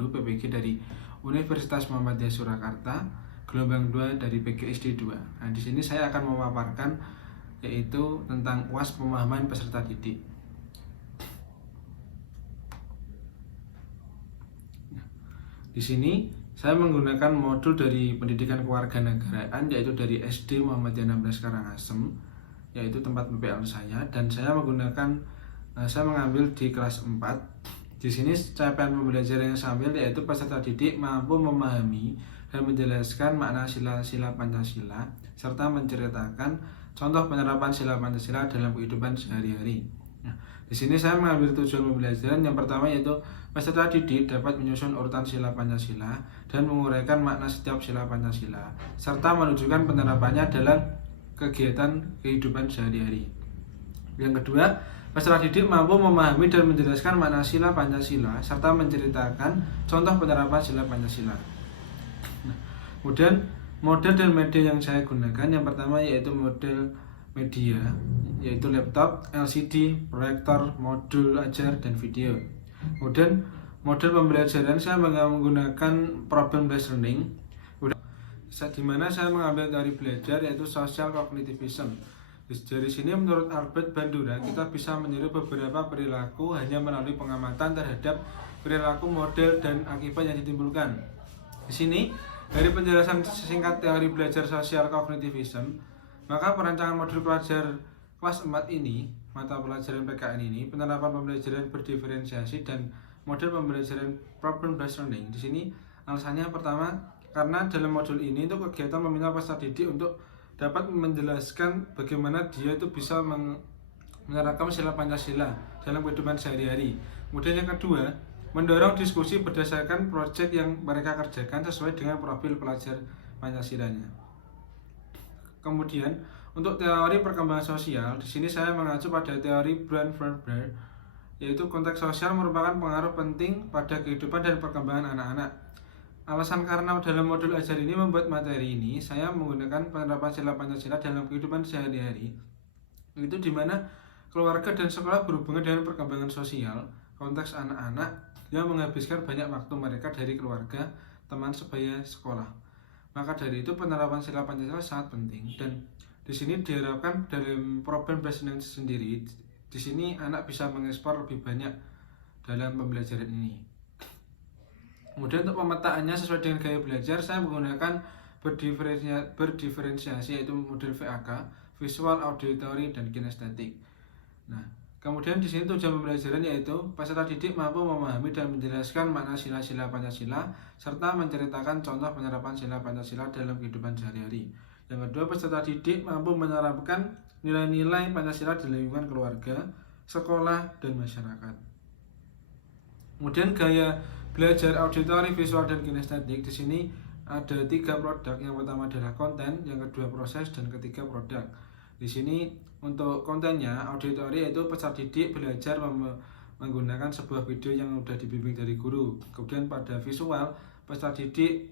baru PPG dari Universitas Muhammadiyah Surakarta, gelombang 2 dari PGSD 2. Nah, di sini saya akan memaparkan yaitu tentang UAS pemahaman peserta didik. Di sini saya menggunakan modul dari pendidikan kewarganegaraan yaitu dari SD Muhammadiyah 16 Karangasem, yaitu tempat PPL saya, dan saya mengambil di kelas 4. Di sini capaian pembelajaran yang saya ambil yaitu peserta didik mampu memahami dan menjelaskan makna sila-sila Pancasila serta menceritakan contoh penerapan sila Pancasila dalam kehidupan sehari-hari. Nah, di sini saya mengambil tujuan pembelajaran yang pertama yaitu peserta didik dapat menyusun urutan sila Pancasila dan menguraikan makna setiap sila Pancasila serta menunjukkan penerapannya dalam kegiatan kehidupan sehari-hari. Yang kedua, peserta didik mampu memahami dan menjelaskan makna sila Pancasila serta menceritakan contoh penerapan sila Pancasila. Nah, kemudian model dan media yang saya gunakan yang pertama yaitu model media, yaitu laptop, LCD, proyektor, modul ajar, dan video. Kemudian model pembelajaran saya menggunakan problem based learning, di mana saya mengambil teori belajar yaitu social cognitivism. Dari sini menurut Albert Bandura kita bisa meniru beberapa perilaku hanya melalui pengamatan terhadap perilaku, model, dan akibat yang ditimbulkan. Di sini dari penjelasan singkat teori belajar social cognitivism, maka perancangan modul pelajar kelas 4 ini, mata pelajaran PKN ini, penerapan pembelajaran berdiferensiasi dan model pembelajaran problem based learning. Di sini alasannya pertama karena dalam modul ini untuk kegiatan meminta peserta didik untuk dapat menjelaskan bagaimana dia itu bisa menerapkan sila Pancasila dalam kehidupan sehari-hari. Kemudian yang kedua, mendorong diskusi berdasarkan proyek yang mereka kerjakan sesuai dengan profil pelajar Pancasilanya. Kemudian untuk teori perkembangan sosial, di sini saya mengacu pada teori Brand-Verber, yaitu konteks sosial merupakan pengaruh penting pada kehidupan dan perkembangan anak-anak. Alasan karena dalam modul ajar ini membuat materi ini, saya menggunakan penerapan sila Pancasila dalam kehidupan sehari-hari, itu dimana keluarga dan sekolah berhubungan dengan perkembangan sosial, konteks anak-anak yang menghabiskan banyak waktu mereka dari keluarga, teman sebaya, sekolah. Maka dari itu penerapan sila Pancasila sangat penting, dan di sini diharapkan dalam problem based learning sendiri, di sini anak bisa mengekspor lebih banyak dalam pembelajaran ini. Kemudian untuk pemetaannya sesuai dengan gaya belajar, saya menggunakan berdiferensiasi yaitu model VAK, visual, auditory, dan kinestetik. Nah, kemudian di sini tujuan pembelajaran yaitu peserta didik mampu memahami dan menjelaskan makna sila-sila Pancasila serta menceritakan contoh penerapan sila Pancasila dalam kehidupan sehari-hari. Yang kedua, peserta didik mampu menerapkan nilai-nilai Pancasila di lingkungan keluarga, sekolah, dan masyarakat. Kemudian gaya belajar auditory, visual, dan kinestetik. Di sini ada 3 produk. Yang pertama adalah konten, yang kedua proses, dan ketiga produk. Di sini untuk kontennya auditory yaitu peserta didik belajar menggunakan sebuah video yang sudah dibimbing dari guru. Kemudian pada visual, peserta didik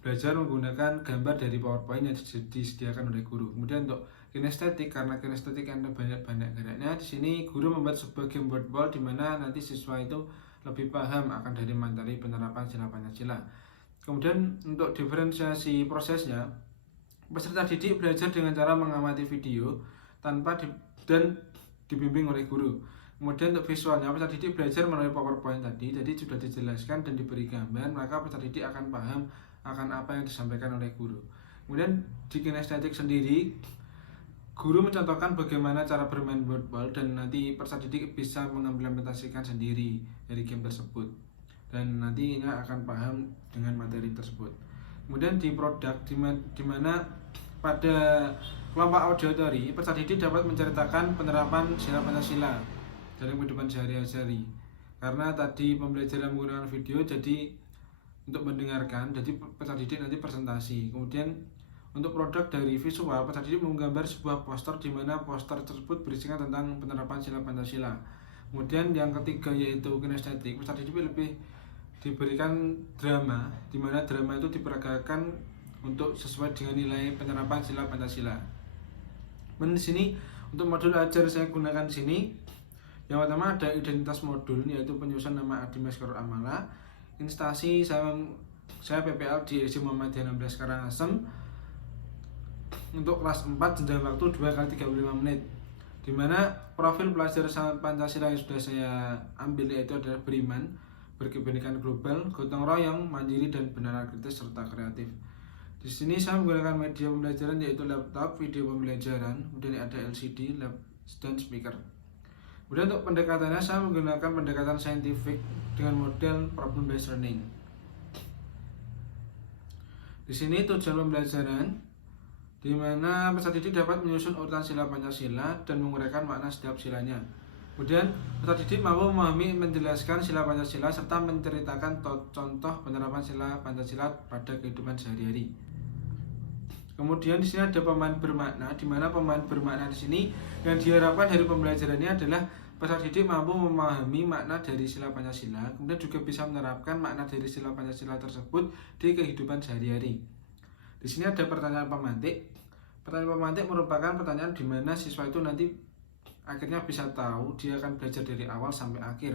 belajar menggunakan gambar dari PowerPoint yang disediakan oleh guru. Kemudian untuk kinestetik, karena kinestetik ada banyak geraknya, di sini guru membuat sebuah game board ball di mana nanti siswa itu lebih paham akan dari materi penerapan sila Pancasila. Kemudian untuk diferensiasi prosesnya, peserta didik belajar dengan cara mengamati video tanpa dan dibimbing oleh guru. Kemudian untuk visualnya, peserta didik belajar melalui PowerPoint tadi, jadi sudah dijelaskan dan diberi gambar, maka peserta didik akan paham akan apa yang disampaikan oleh guru. Kemudian di kinestetik sendiri, guru mencontohkan bagaimana cara bermain board ball dan nanti peserta didik bisa mengimplementasikan sendiri dari game tersebut dan nantinya akan paham dengan materi tersebut. Kemudian di produk di mana pada kelompok auditory, peserta didik dapat menceritakan penerapan sila Pancasila dalam kehidupan sehari-hari. Karena tadi pembelajaran menggunakan video, jadi untuk mendengarkan, jadi peserta didik nanti presentasi. Kemudian untuk produk dari visual, peserta didik menggambar sebuah poster di mana poster tersebut berisikan tentang penerapan sila Pancasila. Kemudian yang ketiga yaitu kinestetik, peserta didik lebih diberikan drama, di mana drama itu diperagakan untuk sesuai dengan nilai penerapan sila Pancasila. Dan di sini untuk modul ajar saya gunakan di sini. Yang pertama ada identitas modul, yaitu penyusunan nama Adimas Amala. instansi saya PPL di SD Muhammadiyah 16 Karangasem untuk kelas 4 jenjang waktu 2 kali 35 menit, dimana profil pelajar Pancasila yang sudah saya ambil yaitu adalah beriman, berkebinekaan global, gotong royong, mandiri, dan benar kritis serta kreatif. Di sini saya menggunakan media pembelajaran yaitu laptop, video pembelajaran, kemudian ada LCD, lab, dan speaker. Kemudian untuk pendekatannya saya menggunakan pendekatan saintifik dengan model problem based learning. Di sini tujuan pembelajaran di mana peserta didik dapat menyusun urutan sila Pancasila dan menguraikan makna setiap silanya. Kemudian peserta didik mampu memahami, menjelaskan sila Pancasila serta menceritakan contoh penerapan sila Pancasila pada kehidupan sehari-hari. Kemudian di sini ada pemahaman bermakna, di mana pemahaman bermakna di sini yang diharapkan dari pembelajarannya adalah peserta didik mampu memahami makna dari sila Pancasila, kemudian juga bisa menerapkan makna dari sila Pancasila tersebut di kehidupan sehari-hari. Di sini ada pertanyaan pemantik. Pertanyaan pemantik merupakan pertanyaan di mana siswa itu nanti akhirnya bisa tahu dia akan belajar dari awal sampai akhir.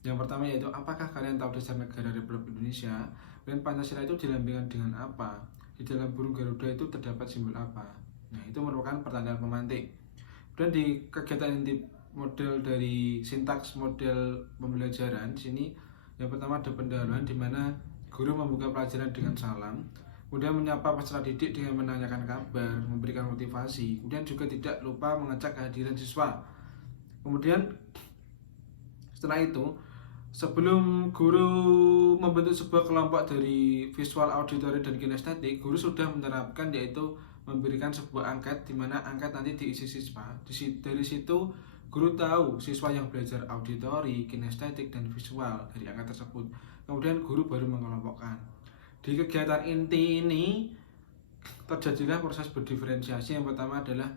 Yang pertama yaitu apakah kalian tahu dasar negara Republik Indonesia? Dan Pancasila itu dilambangkan dengan apa? Di dalam burung Garuda itu terdapat simbol apa? Nah, itu merupakan pertanyaan pemantik. Dan di kegiatan inti model dari sintaks model pembelajaran di sini yang pertama ada pendahuluan di mana guru membuka pelajaran dengan salam, kemudian menyapa peserta didik dengan menanyakan kabar, memberikan motivasi, kemudian juga tidak lupa mengecek kehadiran siswa. Kemudian setelah itu, sebelum guru membentuk sebuah kelompok dari visual, auditory, dan kinestetik, guru sudah menerapkan yaitu memberikan sebuah angket di mana angket nanti diisi siswa. Dari situ guru tahu siswa yang belajar auditory, kinestetik, dan visual dari angket tersebut. Kemudian guru baru mengelompokkan. Di kegiatan inti ini terjadilah proses berdiferensiasi. Yang pertama adalah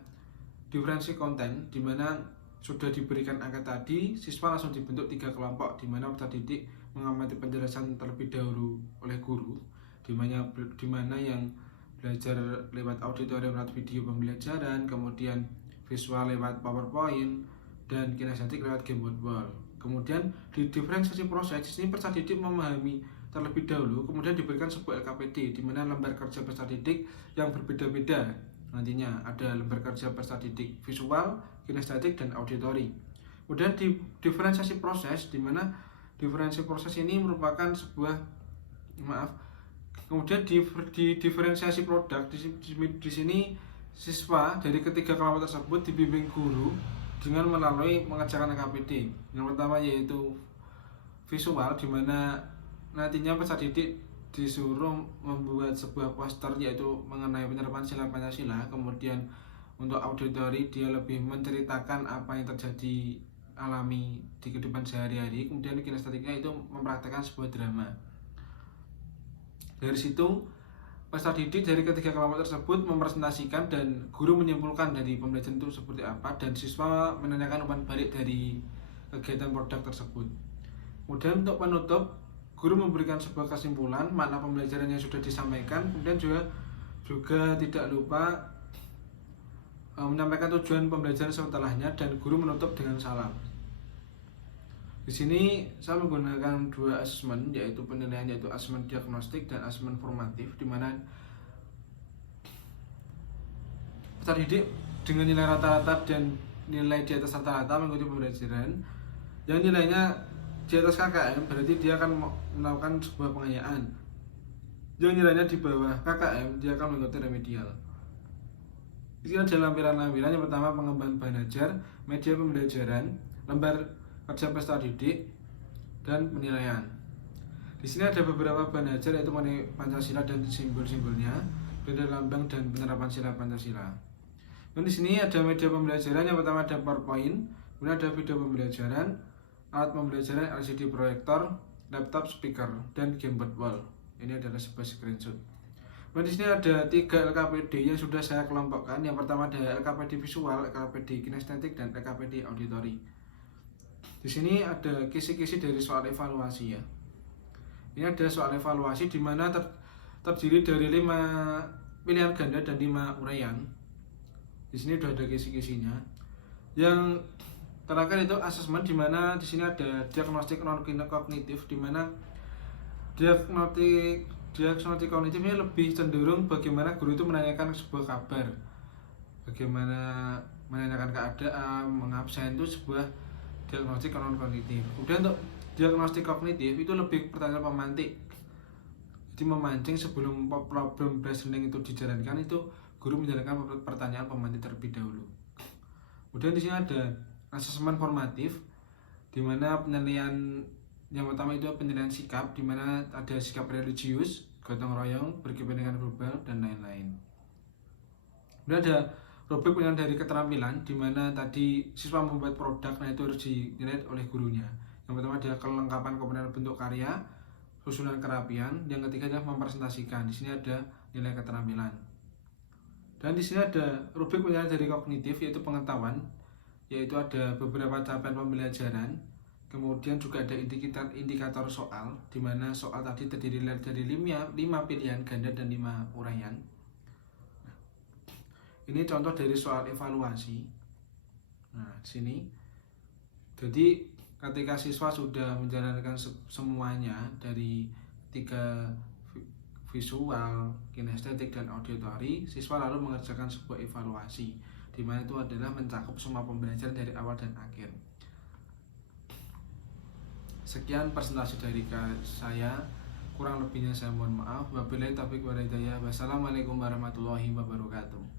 diferensi konten, di mana sudah diberikan angka tadi, siswa langsung dibentuk 3 kelompok, di mana peserta didik mengamati penjelasan terlebih dahulu oleh guru, di mana yang belajar lewat auditorium lewat video pembelajaran, kemudian visual lewat PowerPoint, dan kinestetik lewat gameboard wall. Kemudian di diferensiasi proses ini peserta didik memahami terlebih dahulu, kemudian diberikan sebuah LKPD, di mana lembar kerja peserta didik yang berbeda-beda. Nantinya ada lembar kerja peserta didik visual, kinestetik, dan auditori. Kemudian di diferensiasi proses, di mana diferensiasi proses ini merupakan sebuah kemudian di diferensiasi produk di sini siswa dari ketiga kelompok tersebut dibimbing guru dengan melalui mengerjakan LKPD. Yang pertama yaitu visual, di mana nantinya peserta didik disuruh membuat sebuah poster yaitu mengenai penerapan sila Pancasila. Kemudian untuk auditori dia lebih menceritakan apa yang terjadi alami di kehidupan sehari-hari. Kemudian kinestetiknya itu mempraktekkan sebuah drama. Dari situ peserta didik dari ketiga kelompok tersebut mempresentasikan dan guru menyimpulkan dari pembelajaran itu seperti apa, dan siswa menanyakan umpan balik dari kegiatan produk tersebut. Kemudian untuk penutup, guru memberikan sebuah kesimpulan makna pembelajaran yang sudah disampaikan, kemudian juga tidak lupa menyampaikan tujuan pembelajaran setelahnya, dan guru menutup dengan salam. Di sini saya menggunakan 2 asesmen, yaitu penilaian yaitu asesmen diagnostik dan asesmen formatif, di mana peserta didik dengan nilai rata-rata dan nilai di atas rata-rata mengikuti pembelajaran. Yang nilainya di atas KKM berarti dia akan melakukan sebuah pengayaan. Yang nilainya di bawah KKM dia akan mengikuti remedial. Di sini ada lampiran-lampiran. Yang pertama pengembangan bahan ajar, media pembelajaran, lembar kerja peserta didik, dan penilaian. Di sini ada beberapa bahan ajar yaitu mengenai Pancasila dan simbol-simbolnya, bendera lambang, dan penerapan sila Pancasila. Dan di sini ada media pembelajaran. Yang pertama ada PowerPoint, kemudian ada video pembelajaran, alat pembelajaran LCD proyektor, laptop, speaker, dan gameboard wall. Ini adalah sebuah screenshot. Dan di sini ada 3 LKPD yang sudah saya kelompokkan. Yang pertama ada LKPD visual, LKPD kinestetik, dan LKPD auditori. Di sini ada kisi-kisi dari soal evaluasi ya. Ini ada soal evaluasi di mana terdiri dari 5 pilihan ganda dan 5 uraian. Di sini sudah ada kisi-kisinya. Yang terakhir itu asesmen, di mana di sini ada diagnostik non kognitif, di mana Diagnostik kognitifnya lebih cenderung bagaimana guru itu menanyakan sebuah kabar, bagaimana menanyakan keadaan, mengabsen, itu sebuah diagnostik non kognitif. Kemudian untuk diagnostik kognitif itu lebih pertanyaan pemantik, jadi memancing sebelum problem reasoning itu dijalankan, itu guru menjalankan pertanyaan pemantik terlebih dahulu. Kemudian di sini ada asesmen formatif, di mana penilaian yang pertama itu penilaian sikap, di mana ada sikap religius, gotong royong, berkepentingan global, dan lain-lain. Kemudian ada rubrik penilaian dari keterampilan, di mana tadi siswa membuat produk, nah itu harus dinilai oleh gurunya. Yang pertama adalah kelengkapan komponen bentuk karya, susunan kerapian. Yang ketiga adalah mempresentasikan. Di sini ada nilai keterampilan. Dan di sini ada rubrik penilaian dari kognitif, yaitu pengetahuan, yaitu ada beberapa capaian pembelajaran. Kemudian juga ada indikator soal, di mana soal tadi terdiri dari 5 pilihan ganda dan 5 uraian. Ini contoh dari soal evaluasi. Nah, di sini. Jadi ketika siswa sudah menjalankan semuanya dari 3 visual, kinestetik, dan auditory, siswa lalu mengerjakan sebuah evaluasi, di mana itu adalah mencakup semua pembelajaran dari awal dan akhir. Sekian presentasi dari saya, kurang lebihnya saya mohon maaf. Wabillahi taufiq wal hidayah. Wassalamualaikum warahmatullahi wabarakatuh.